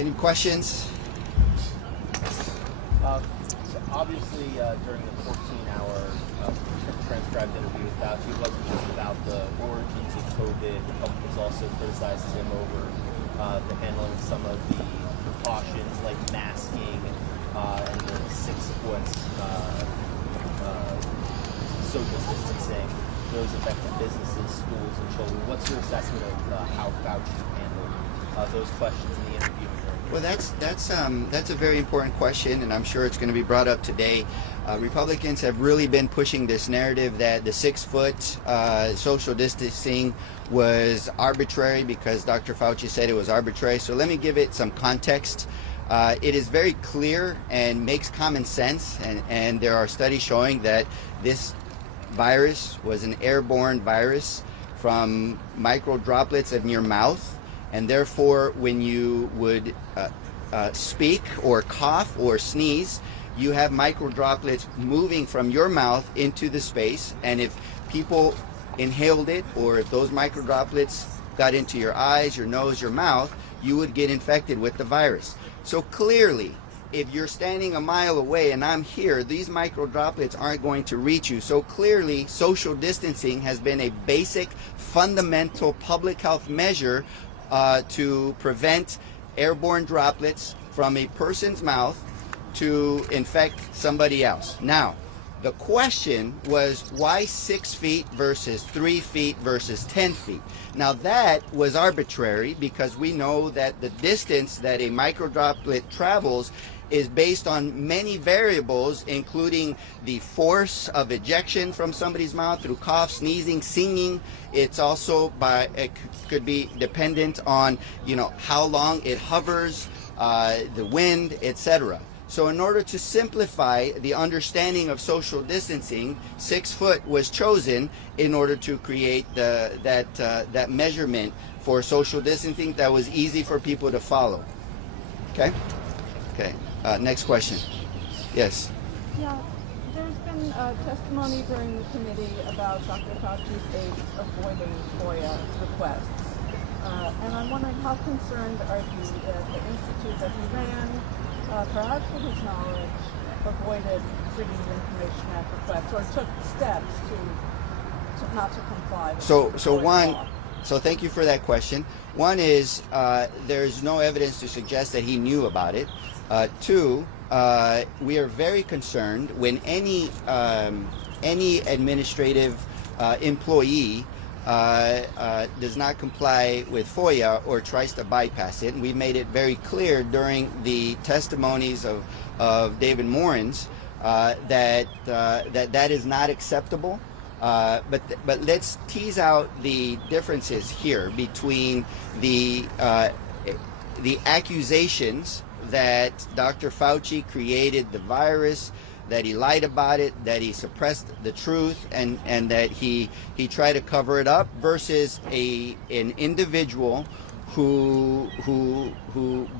Any questions? So obviously, during the 14-hour transcribed interview with Fauci, it wasn't just about the origins of COVID. Republicans also criticized him over the handling of some of the precautions like masking and the 6-foot social distancing, those affecting businesses, schools, and children. What's your assessment of how Fauci handled those questions in the interview? Well, that's a very important question, and I'm sure it's going to be brought up today. Republicans have really been pushing this narrative that the 6-foot social distancing was arbitrary because Dr. Fauci said it was arbitrary. So let me give it some context. It is very clear and makes common sense, and there are studies showing that this virus was an airborne virus from micro droplets in your mouth. And therefore, when you would speak or cough or sneeze, you have micro droplets moving from your mouth into the space. And if people inhaled it, or if those micro droplets got into your eyes, your nose, your mouth, you would get infected with the virus. So clearly, if you're standing a mile away and I'm here, these micro droplets aren't going to reach you. So clearly, social distancing has been a basic, fundamental public health measure to prevent airborne droplets from a person's mouth to infect somebody else. Now, the question was why 6 feet versus 3 feet versus 10 feet? Now that was arbitrary because we know that the distance that a microdroplet travels is based on many variables, including the force of ejection from somebody's mouth through cough, sneezing, singing. It's also it could be dependent on, how long it hovers, the wind, etc. So in order to simplify the understanding of social distancing, 6 foot was chosen in order to create that measurement for social distancing that was easy for people to follow. Okay? Okay. Next question. Yes. Yeah, there's been testimony during the committee about Dr. Fauci's aides avoiding FOIA requests. And I'm wondering how concerned are you that the institute that he ran, perhaps with his knowledge, avoided freedom of information act requests or took steps to not to comply with So thank you for that question. One is there's no evidence to suggest that he knew about it. Two, we are very concerned when any administrative employee does not comply with FOIA or tries to bypass it. And we made it very clear during the testimonies of David Morans that is not acceptable. But let's tease out the differences here between the accusations that Dr. Fauci created the virus, that he lied about it, that he suppressed the truth, and that he tried to cover it up, versus an individual who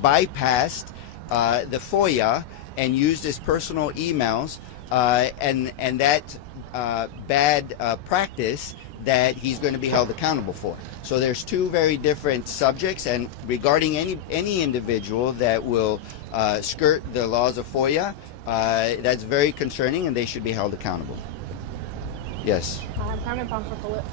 bypassed the FOIA and used his personal emails, and that bad practice that he's going to be held accountable for. So there's two very different subjects, and regarding any individual that will skirt the laws of FOIA, that's very concerning, and they should be held accountable. Yes. I'm Carmen Pomfret.